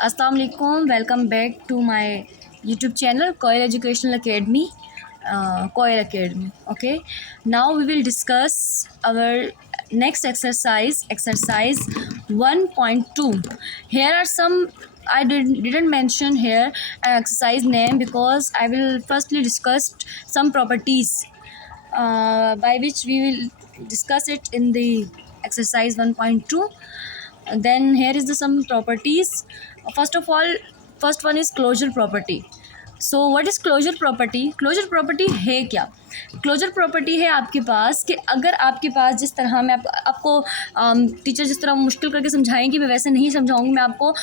अस्सलाम वालेकुम, welcome back to my YouTube channel Koyal educational academy, Koyal academy. Okay, now we will discuss our next exercise 1.2. Here are some, I didn't mention here exercise name because I will firstly discuss some properties by which we will discuss it in the exercise 1.2. Then here is the some properties. First of all, first one is closure property. So what is closure property? Closure property है क्या? Closure property है आपके पास कि अगर आपके पास, जिस तरह मैं आपको टीचर जिस तरह मुश्किल करके समझाएंगी, मैं वैसे नहीं समझाऊंगी, मैं आपको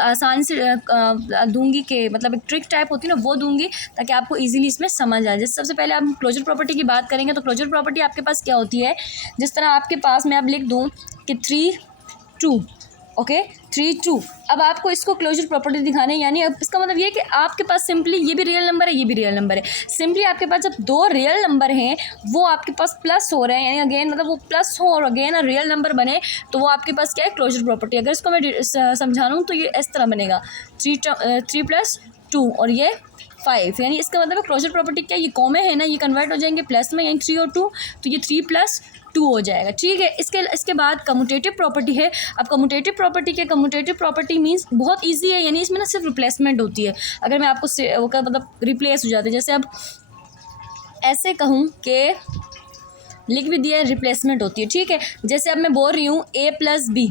आसानी से दूंगी कि मतलब एक ट्रिक टाइप होती है ना, वो दूंगी ताकि आपको इजीली इसमें समझ आ जाए. सबसे पहले आप क्लोजर प्रॉपर्टी की बात करेंगे तो क्लोजर प्रॉपर्टी आपके पास क्या होती है? जिस तरह आपके पास मैं अब लिख दूँ कि 3 2, ओके 3 2. अब आपको इसको क्लोजर प्रॉपर्टी दिखाने, यानी अब इसका मतलब ये है कि आपके पास सिंपली ये भी रियल नंबर है, ये भी रियल नंबर है. सिंपली आपके पास जब दो रियल नंबर हैं, वो आपके पास प्लस हो रहे हैं, यानी अगेन मतलब वो प्लस हो और अगेन रियल नंबर बने, तो वो आपके पास क्या है? Closure property. अगर इसको मैं समझा लूँ तो ये इस तरह बनेगा 3 + 2 और ये 5, यानी इसका मतलब क्लोजर प्रॉपर्टी क्या है? ये कॉमे है ना, ये कन्वर्ट हो जाएंगे प्लस में, यानी 3 और 2, तो ये 3 + 2 हो जाएगा. ठीक है. इसके बाद कम्यूटेटिव प्रॉपर्टी है. अब कम्यूटेटिव प्रॉपर्टी क्या? कम्यूटेटिव प्रॉपर्टी मीन्स बहुत इजी है, यानी इसमें ना सिर्फ रिप्लेसमेंट होती है. अगर मैं आपको वो का मतलब रिप्लेस हो जाते हैं, जैसे अब ऐसे कहूँ कि लिख भी दिया, रिप्लेसमेंट होती है. ठीक है. जैसे अब मैं बोल रही हूँ A+B.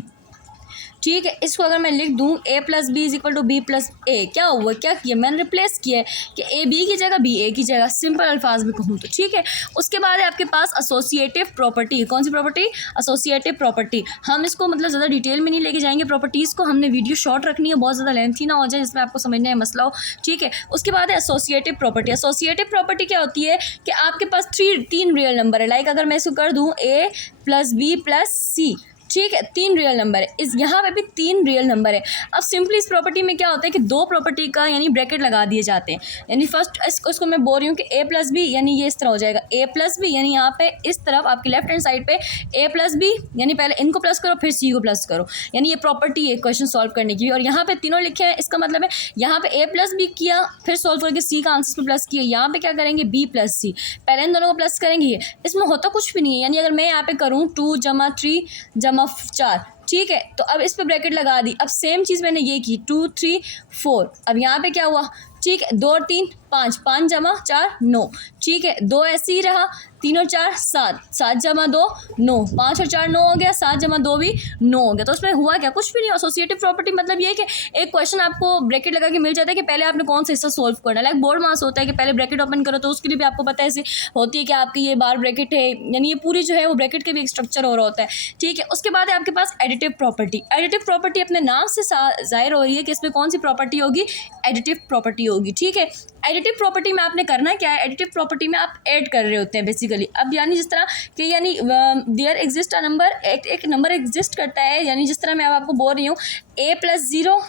ठीक है. इसको अगर मैं लिख दूँ A+B = B+A, क्या हुआ? क्या किया मैंने? रिप्लेस किया है कि A B की जगह B A की जगह, सिंपल अल्फाज में कहूँ तो. ठीक है. उसके बाद है आपके पास एसोसिएटिव प्रॉपर्टी. कौन सी प्रॉपर्टी? Associative property. हम इसको मतलब ज़्यादा डिटेल में नहीं लेके जाएंगे प्रॉपर्टीज़ को, हमने वीडियो शॉर्ट रखनी है, बहुत ज़्यादा लेंथी ना हो जाए जिसमें आपको समझने में मसला हो. ठीक है. उसके बाद है एसोसिएटिव प्रॉपर्टी. एसोसिएटिव प्रॉपर्टी क्या होती है कि आपके पास तीन रियल नंबर है. लाइक अगर मैं इसको कर दूँ A+B+C, ठीक है, 3 रियल नंबर है. इस यहाँ पे भी 3 रियल नंबर है. अब सिंपली इस प्रॉपर्टी में क्या होता है कि दो प्रॉपर्टी का यानी ब्रैकेट लगा दिए जाते हैं. यानी फर्स्ट इसको मैं बोल रही हूँ कि A+B, यानी ये इस तरह हो जाएगा A+B, यानी यहाँ पे इस तरफ आपकी लेफ्ट हैंड साइड पे A+B, यानी पहले इनको प्लस करो फिर C को प्लस करो, यानी ये प्रॉपर्टी है क्वेश्चन सॉल्व करने की. और यहाँ पे तीनों लिखे हैं, इसका मतलब है यहाँ पे A+B किया, फिर सॉल्व करके C का आंसर प्लस किया. यहाँ पे क्या करेंगे? B+C, पहले इन दोनों को प्लस करेंगे. इसमें होता कुछ भी नहीं है. यानी अगर मैं यहाँ पे करूँ 2 + 3 = 4, ठीक है, तो अब इस पे ब्रैकेट लगा दी. अब सेम चीज़ मैंने ये की 2 3 4. अब यहाँ पे क्या हुआ? ठीक है, 2 और 3 5, 5 + 4 9. ठीक है, 2 ऐसे ही रहा, 3 और 4 7, 7 + 2 9, 5 और 4 9 हो गया, 7 + 2 भी 9 हो गया. तो उसमें हुआ क्या? कुछ भी नहीं. एसोसिएटिव प्रॉपर्टी मतलब ये है कि एक क्वेश्चन आपको ब्रैकेट लगा के मिल जाता है कि पहले आपने कौन सा हिस्सा सोल्व करना है. लाइक बोर्ड मास होता है कि पहले ब्रैकेट ओपन करो, तो उसके लिए भी आपको पता है ऐसी होती है कि आपकी ये बार ब्रैकेट है, यानी ये पूरी जो है वो ब्रैकेट के भी एक स्ट्रक्चर हो रहा होता है. ठीक है. उसके बाद है आपके पास एडिटिव प्रॉपर्टी. एडिटिव प्रॉपर्टी अपने नाम से जाहिर हो रही है कि इसमें कौन सी प्रॉपर्टी होगी? एडिटिव प्रॉपर्टी होगी. ठीक है. एडिटिव प्रॉपर्टी में आपने करना क्या है? एडिटिव प्रॉपर्टी में आप ऐड कर रहे होते हैं बेसिकली. अब यानी जिस तरह कि यानी देयर एग्जिस्ट अ नंबर, एक नंबर एग्जिस्ट करता है, यानी जिस तरह मैं अब आपको बोल रही हूँ A+0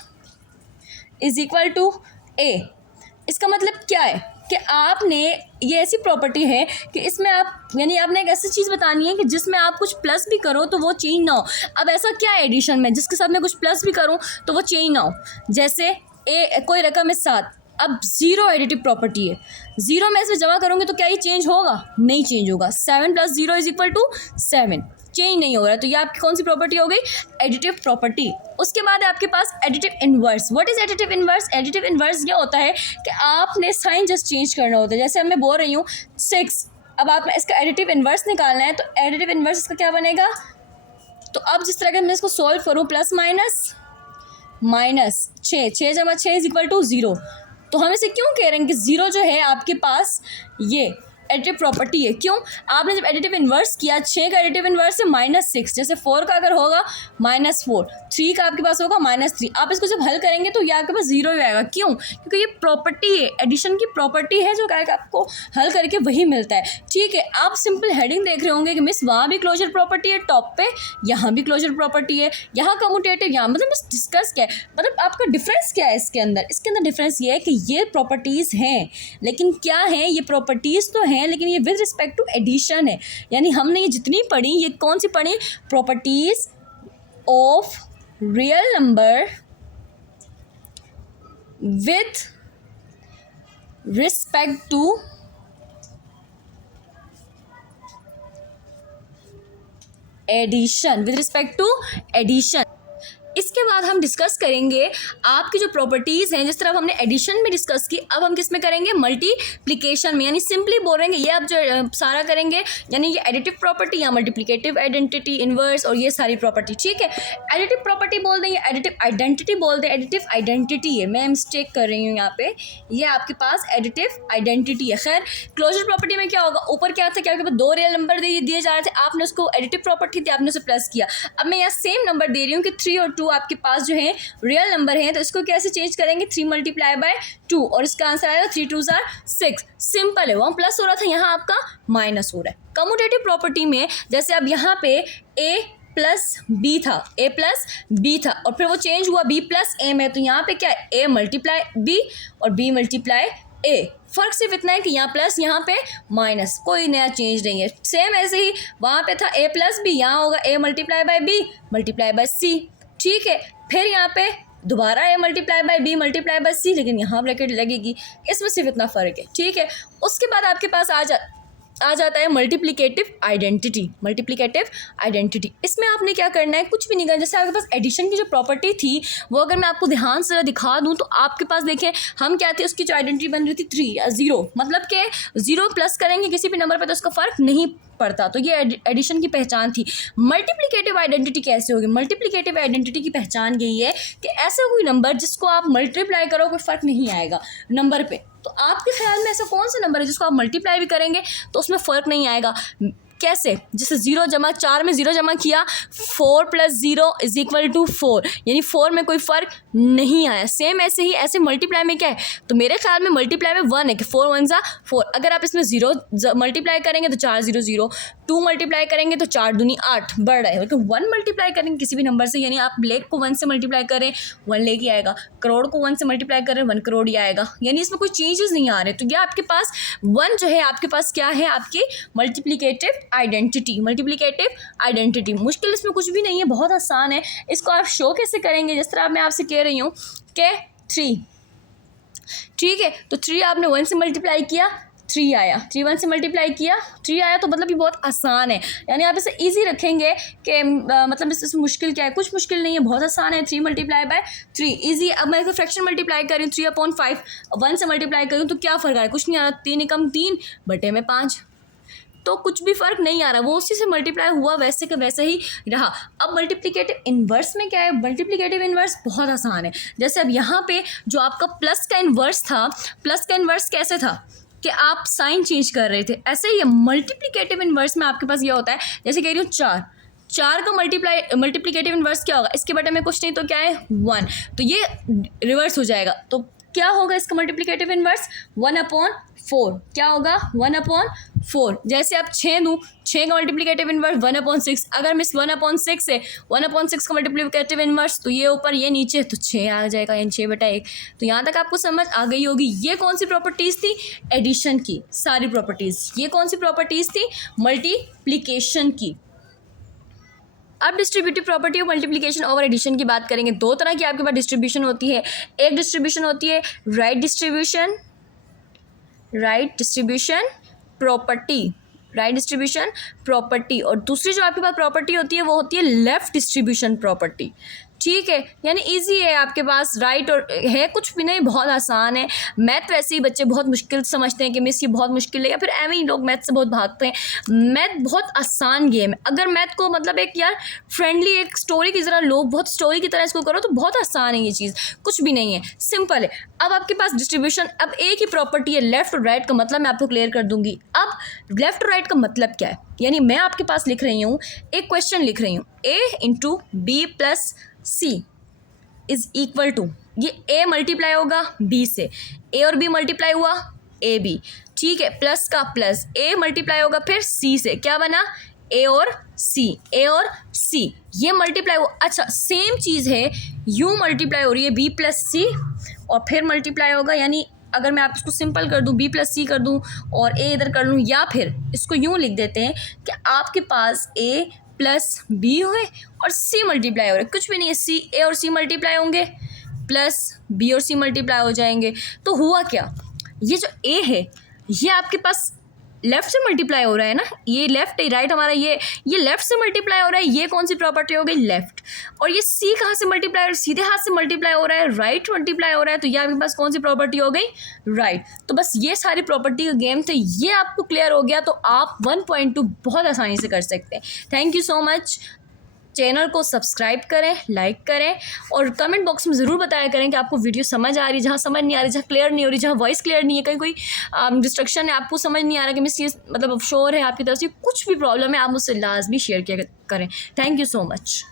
= A. इसका मतलब क्या है कि आपने ये ऐसी प्रॉपर्टी है कि इसमें आप यानी आपने एक ऐसी चीज़ बतानी है कि जिसमें आप कुछ प्लस भी करो तो वो चेंज ना हो. अब ऐसा क्या है एडिशन में जिसके साथ मैं कुछ प्लस भी करूँ तो वो चेंज ना हो? जैसे कोई रकम है 7, अब 0 एडिटिव प्रॉपर्टी है. 0 में इसमें जमा करूँगी तो क्या ये चेंज होगा? नहीं चेंज होगा. 7 + 0 = 7, चेंज नहीं हो रहा है. तो ये आपकी कौन सी प्रॉपर्टी हो गई? Additive property. उसके बाद है आपके पास additive inverse. What is additive inverse? Additive inverse ये होता है कि आपने साइन जस्ट चेंज करना होता है. जैसे अब मैं बोल रही हूँ 6, अब आपने इसका एडिटिव इनवर्स निकालना है, तो एडिटिव इनवर्स इसका क्या बनेगा? तो अब जिस तरह के मैं इसको सोल्व करूँ, प्लस माइनस 6, 6 + 6 = 0. तो हम इसे क्यों कह रहे हैं कि 0 जो है आपके पास ये एडिटिव प्रॉपर्टी है? क्यों? आपने जब एडिटिव इन्वर्स किया, 6 का एडिटिव इन्वर्स है -6, जैसे 4 का अगर होगा -4, 3 का आपके पास होगा -3. आप इसको जब हल करेंगे तो ये आपके पास 0 ही आएगा. क्यों? क्योंकि ये प्रॉपर्टी है, एडिशन की प्रॉपर्टी है, जो क्या आपको हल करके वही मिलता है. ठीक है. आप सिंपल हेडिंग देख रहे होंगे कि मिस वहाँ भी क्लोजर प्रॉपर्टी है टॉप पे, यहाँ भी क्लोजर प्रॉपर्टी है, यहाँ कम्यूटेटिव, यहाँ मतलब मिस डिस्कस क्या है, मतलब आपका डिफरेंस क्या है इसके अंदर? इसके अंदर डिफरेंस ये है कि ये प्रॉपर्टीज़ हैं, लेकिन क्या है? ये प्रॉपर्टीज़ तो हैं, लेकिन ये विद रिस्पेक्ट टू एडिशन है. यानी हमने ये जितनी पढ़ी, ये कौन सी पढ़ी? Properties of real number with respect to addition, with respect to addition. इसके बाद हम डिस्कस करेंगे आपकी जो प्रॉपर्टीज़ हैं, जिस तरह हमने एडिशन में डिस्कस की, अब हम किस में करेंगे, मल्टीप्लिकेशन में। यानी सिंपली बोल रहे हैं ये आप जो सारा करेंगे, यानी ये एडिटिव प्रॉपर्टी या मल्टीप्लिकेटिव आइडेंटिटी, इन्वर्स और ये सारी प्रॉपर्टी, ठीक है। एडिटिव प्रॉपर्टी बोल दें या एडिटिव आइडेंटिटी बोल दें, एडिटिव आइडेंटिटी है, मैं मिस्टेक कर रही हूँ यहाँ पे, ये आपके पास एडिटिव आइडेंटिटी है। खैर क्लोजर प्रॉपर्टी में क्या होगा, ऊपर क्या था कि आपके पास दो रियल नंबर दिए जा रहे थे, आपने उसको एडिटिव प्रॉपर्टी थी, आपने उसे प्लस किया। अब मैं यहाँ सेम नंबर दे रही हूँ कि 3 और 2 आपके पास जो है रियल नंबर है, तो इसको कैसे चेंज करेंगे, 3 मल्टीप्लाई बाय 2 और इसका आंसर आएगा 3 2 6। सिंपल है, वहाँ प्लस हो रहा था, यहाँ आपका माइनस हो रहा है। कम्यूटेटिव प्रॉपर्टी में जैसे अब यहाँ पे a प्लस बी था, a प्लस बी था और फिर वो चेंज हुआ b प्लस a में, तो यहाँ पे क्या है, a मल्टीप्लाई b और b मल्टीप्लाई a। फ़र्क सिर्फ इतना है कि यहाँ प्लस यहाँ पे माइनस, कोई नया चेंज नहीं है। सेम ऐसे ही वहाँ पे था a प्लस बी, यहाँ होगा a multiply by b multiply by c, ठीक है। फिर यहाँ पे दोबारा a multiply by b multiply by c, लेकिन यहाँ ब्रैकेट लगेगी, इसमें सिर्फ इतना फ़र्क है, ठीक है। उसके बाद आपके पास आ जाता है मल्टीप्लिकेटिव आइडेंटिटी। मल्टीप्लिकेटिव आइडेंटिटी इसमें आपने क्या करना है, कुछ भी नहीं करना। जैसे आपके पास एडिशन की जो प्रॉपर्टी थी वो अगर मैं आपको ध्यान से दिखा दूं तो आपके पास देखें हम क्या थे, उसकी जो आइडेंटिटी बन रही थी 3 या 0, मतलब कि 0 प्लस करेंगे किसी भी नंबर पर तो उसका फ़र्क नहीं पड़ता, तो ये एडिशन की पहचान थी। मल्टीप्लिकेटिव आइडेंटिटी कैसे होगी, मल्टीप्लिकेटिव आइडेंटिटी की पहचान यही है कि ऐसा कोई नंबर जिसको आप मल्टीप्लाई करो कोई फ़र्क नहीं आएगा नंबर पे। तो आपके ख्याल में ऐसा कौन सा नंबर है जिसको आप मल्टीप्लाई भी करेंगे तो उसमें फ़र्क नहीं आएगा, कैसे, जैसे 0 जमा 4 में 0 जमा किया, 4 प्लस 0 इज इक्वल टू 4, यानी 4 में कोई फ़र्क नहीं आया। सेम ऐसे ही ऐसे मल्टीप्लाई में क्या है, तो मेरे ख्याल में मल्टीप्लाई में 1 है कि 4 1 ज़ा 4, अगर आप इसमें 0 मल्टीप्लाई करेंगे तो 4 0 0, 2 मल्टीप्लाई करेंगे तो 4 दूनी 8 बढ़ रहा है, लेकिन 1 मल्टीप्लाई करेंगे किसी भी नंबर से, यानी आप लेख को 1 से मल्टीप्लाई करें 1 लेख ही आएगा, करोड़ को 1 से मल्टीप्लाई करें 1 करोड़ ही आएगा, यानी इसमें कोई चेंजेस नहीं आ रहे। तो ये आपके पास 1 जो है आपके पास क्या है, आपकी मल्टीप्लिकेटिव आइडेंटिटी। मल्टीप्लिकेटिव आइडेंटिटी मुश्किल इसमें कुछ भी नहीं है, बहुत आसान है। इसको आप शो कैसे करेंगे, जिस तरह मैं आपसे कह रही हूँ कि 3, ठीक है, तो 3 आपने 1 से मल्टीप्लाई किया 3 आया, 3 1 से मल्टीप्लाई किया 3 आया, तो मतलब ये बहुत आसान है, यानी आप इसे इजी रखेंगे कि मतलब इसमें मुश्किल क्या है, कुछ मुश्किल नहीं है, बहुत आसान है। 3 मल्टीप्लाई बाय 3 ईजी। अब मैं इसे फ्रैक्शन मल्टीप्लाई कर रही हूँ 3/5, 1 से मल्टीप्लाई करूँ तो क्या फ़र्क आ रहा है, कुछ नहीं आ रहा, 3 एकम 3 बटे में 5, तो कुछ भी फ़र्क नहीं आ रहा, वो उसी से मल्टीप्लाई हुआ वैसे का वैसे ही रहा। अब मल्टीप्लिकेटिव इन्वर्स में क्या है, मल्टीप्लिकेटिव इन्वर्स बहुत आसान है। जैसे अब यहाँ पे जो आपका प्लस का इन्वर्स था, प्लस का इन्वर्स कैसे था कि आप साइन चेंज कर रहे थे, ऐसे ही मल्टीप्लिकेटिव इन्वर्स में आपके पास ये होता है, जैसे कह रही हूँ 4 का मल्टीप्लिकेटिव इन्वर्स क्या होगा, इसके बटे में कुछ नहीं तो क्या है 1, तो ये रिवर्स हो जाएगा, तो क्या होगा इसका मल्टीप्लिकेटिव इन्वर्स 1/4, क्या होगा 1/4। जैसे आप 6 दूँ, 6 का मल्टीप्लिकेटिव इन्वर्स 1/6, अगर मिस 1/6 है 1/6 का मल्टीप्लिकेटिव इन्वर्स, तो ये ऊपर ये नीचे तो 6 आ जाएगा, यानी 6/1। तो यहाँ तक आपको समझ आ गई होगी। ये कौन सी प्रॉपर्टीज़ थी, एडिशन की सारी प्रॉपर्टीज़। ये कौन सी प्रॉपर्टीज़ थी, मल्टीप्लिकेशन की। अब डिस्ट्रीब्यूटिव प्रॉपर्टी और मल्टीप्लिकेशन ओवर एडिशन की बात करेंगे। दो तरह की आपके पास डिस्ट्रीब्यूशन होती है। एक डिस्ट्रीब्यूशन होती है राइट डिस्ट्रीब्यूशन प्रॉपर्टी, और दूसरी जो आपके पास प्रॉपर्टी होती है वो होती है लेफ्ट डिस्ट्रीब्यूशन प्रॉपर्टी, ठीक है। यानी इजी है आपके पास, राइट और है कुछ भी नहीं, बहुत आसान है। मैथ वैसे ही बच्चे बहुत मुश्किल समझते हैं कि मिस ये बहुत मुश्किल है, या फिर एवं ही लोग मैथ से बहुत भागते हैं। मैथ बहुत आसान गेम है, अगर मैथ को मतलब एक यार फ्रेंडली एक स्टोरी की तरह लो, बहुत स्टोरी की तरह इसको करो तो बहुत आसान है, ये चीज़ कुछ भी नहीं है, सिंपल है। अब आपके पास डिस्ट्रीब्यूशन, अब एक ही प्रॉपर्टी है लेफ्ट और राइट का मतलब मैं आपको क्लियर कर दूंगी। अब लेफ्ट और राइट का मतलब क्या है, यानी मैं आपके पास लिख रही हूँ एक क्वेश्चन लिख रही हूँ, a into B plus C is equal to, ये A मल्टीप्लाई होगा B से, A और B मल्टीप्लाई हुआ AB, ठीक है, प्लस का प्लस A मल्टीप्लाई होगा फिर C से, क्या बना A और C, ये मल्टीप्लाई हुआ। अच्छा सेम चीज़ है, U मल्टीप्लाई हो रही है B प्लस C और फिर मल्टीप्लाई होगा, यानी अगर मैं आप इसको सिंपल कर दूं B प्लस C कर दूं और A इधर कर लूँ, या फिर इसको यूँ लिख देते हैं कि आपके पास A प्लस बी हुए और C मल्टीप्लाई हो रहा है, कुछ भी नहीं है, A और C मल्टीप्लाई होंगे, प्लस बी और सी मल्टीप्लाई हो जाएंगे। तो हुआ क्या, ये जो ए है ये आपके पास लेफ्ट से मल्टीप्लाई हो रहा है ना, ये लेफ्ट राइट हमारा ये लेफ्ट से मल्टीप्लाई हो रहा है, ये कौन सी प्रॉपर्टी हो गई, लेफ्ट। और ये सी कहाँ से मल्टीप्लाई हो रहा है, सीधे हाथ से मल्टीप्लाई हो रहा है, राइट मल्टीप्लाई हो रहा है, तो ये आपके पास कौन सी प्रॉपर्टी हो गई, राइट। तो बस ये सारी प्रॉपर्टी का गेम थे, ये आपको क्लियर हो गया तो आप 1.2 बहुत आसानी से कर सकते हैं। Thank you so much. Channel को सब्सक्राइब करें, लाइक करें और कमेंट बॉक्स में ज़रूर बताया करें कि आपको वीडियो समझ आ रही है, जहाँ समझ नहीं आ रही, जहाँ क्लियर नहीं हो रही, जहाँ वॉइस क्लियर नहीं है, कहीं कोई डिस्ट्रक्शन है, आपको समझ नहीं आ रहा कि मिस ये मतलब शोर है आपकी तरफ से, कुछ भी प्रॉब्लम है, आप मुझसे लाजमी शेयर किया करें। Thank you so much.